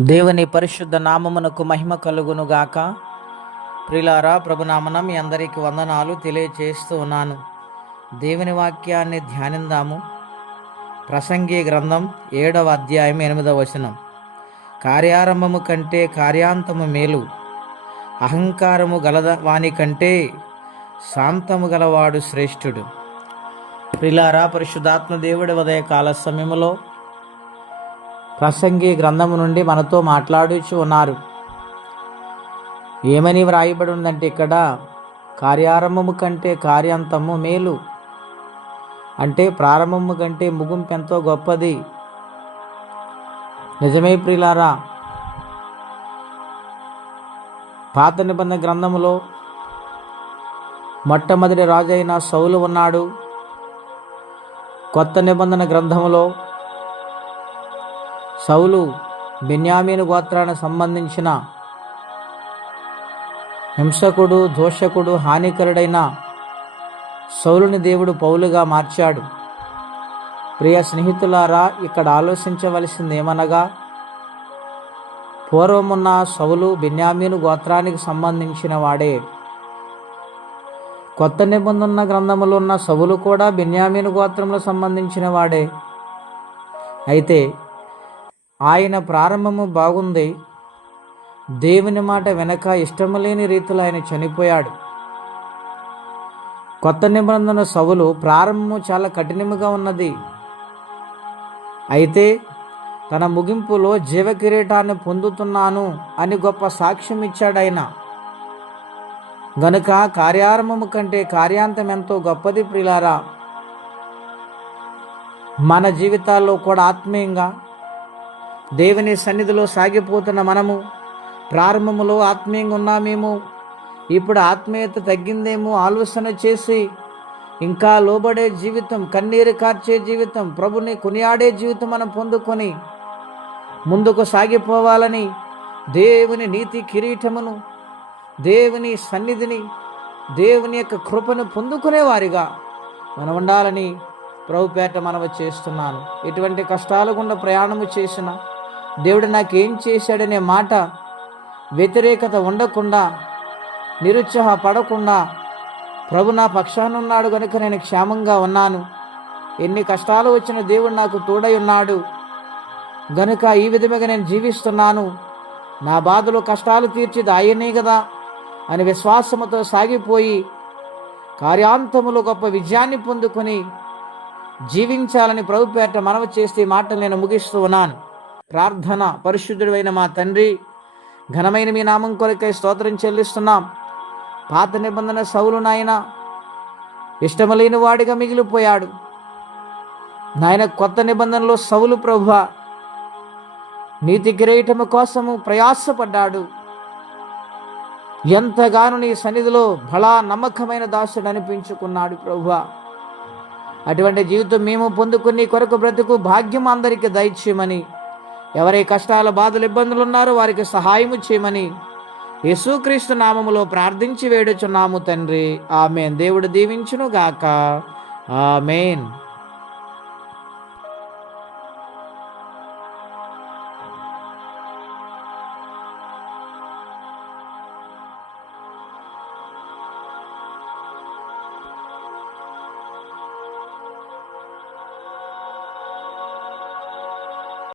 దేవుని పరిశుద్ధ నామమునకు మహిమ కలుగును గాక ప్రిలారా ప్రభునామన మీ అందరికీ వందనాలు తెలియచేస్తూ ఉన్నాను. దేవుని వాక్యాన్ని ధ్యానిందాము. ప్రసంగి గ్రంథం ఏడవ అధ్యాయం ఎనిమిదవ వచనం. కార్యారంభము కంటే కార్యాంతము మేలు. అహంకారము గలద వాని కంటే శాంతము గలవాడు శ్రేష్ఠుడు. ప్రిలారా పరిశుద్ధాత్మ దేవుడి ఉదయ కాల సమయములో ప్రసంగి గ్రంథము నుండి మనతో మాట్లాడుచు ఉన్నారు. ఏమని వ్రాయబడి ఉందంటే ఇక్కడ కార్యారంభము కంటే కార్యాంతము మేలు. అంటే ప్రారంభము కంటే ముగింపు ఎంతో గొప్పది. నిజమే ప్రిలారా పాత నిబంధన గ్రంథములో మొట్టమొదటి రాజైన సౌలు ఉన్నాడు. కొత్త నిబంధన గ్రంథములో సౌలు బెన్యామీను గోత్రానికి సంబంధించిన హింసకుడు దోషకుడు హానికరుడైన సౌలుని దేవుడు పౌలుగా మార్చాడు. ప్రియ స్నేహితులారా ఇక్కడ ఆలోచించవలసింది ఏమనగా పూర్వమున్న సౌలు బెన్యామీను గోత్రానికి సంబంధించిన వాడే. కొత్త నిబంధన గ్రంథములో ఉన్న సవులు కూడా బెన్యామీను గోత్రంలో సంబంధించిన వాడే. అయితే ఆయన ప్రారంభము బాగుంది. దేవుని మాట వెనక ఇష్టము లేని రీతిలో ఆయన చనిపోయాడు. కొత్త నిబంధన సవులు ప్రారంభము చాలా కఠినముగా ఉన్నది. అయితే తన ముగింపులో జీవ కిరీటాన్ని పొందుతున్నాను అని గొప్ప సాక్ష్యం ఇచ్చాడు ఆయన. గనుక కార్యారంభము కంటే కార్యాంతం ఎంతో గొప్పది ప్రిలారా. మన జీవితాల్లో కూడా ఆత్మీయంగా దేవుని సన్నిధిలో సాగిపోతున్న మనము ప్రారంభములో ఆత్మీయంగా ఉన్నామేమో ఇప్పుడు ఆత్మీయత తగ్గిందేమో ఆలోచన చేసి ఇంకా లోబడే జీవితం కన్నీరు కార్చే జీవితం ప్రభుని కొనియాడే జీవితం మనం పొందుకొని ముందుకు సాగిపోవాలని దేవుని నీతి కిరీటమును దేవుని సన్నిధిని దేవుని యొక్క కృపను పొందుకునే వారిగా మనం ఉండాలని ప్రభుపేట మనవ చేస్తున్నాను. ఎటువంటి కష్టాలు గుండా ప్రయాణము చేసిన దేవుడు నాకేం చేశాడనే మాట వ్యతిరేకత ఉండకుండా నిరుత్సాహ పడకుండా ప్రభు నా పక్షానున్నాడు కనుక నేను క్షేమంగా ఉన్నాను. ఎన్ని కష్టాలు వచ్చిన దేవుడు నాకు తోడై ఉన్నాడు. గనుక ఈ విధముగా నేను జీవిస్తున్నాను. నా బాధలు కష్టాలు తీర్చిది ఆయనే కదా అని విశ్వాసముతో సాగిపోయి కార్యాంతములో గొప్ప విజయాన్ని పొందుకొని జీవించాలని ప్రభుపేట మనవి చేస్తే మాట మాటలు నేను ముగిస్తూ ఉన్నాను. ప్రార్థన పరిశుద్ధుడైన మా తండ్రి ఘనమైన మీ నామం కొరకై స్తోత్రం చెల్లిస్తున్నాం. పాత నిబంధన సౌలు నాయన ఇష్టమలేని వాడిగా మిగిలిపోయాడు. నాయన కొత్త నిబంధనలో సౌలు ప్రభు నీతి కిరీటము కోసము ప్రయాసపడ్డాడు. ఎంతగానో నీ సన్నిధిలో బలా నమ్మకమైన దాసుడు అనిపించుకున్నాడు ప్రభు. అటువంటి జీవితం మేము పొందుకుని కొరకు బ్రతుకు భాగ్యం అందరికీ దయచేయమని ఎవరి కష్టాల బాధలు ఇబ్బందులు ఉన్నారో వారికి సహాయము చేయమని యేసుక్రీస్తు నామములో ప్రార్థించి వేడుచున్నాము తండ్రి. ఆమెన్. దేవుడు దీవించును గాక ఆమెన్.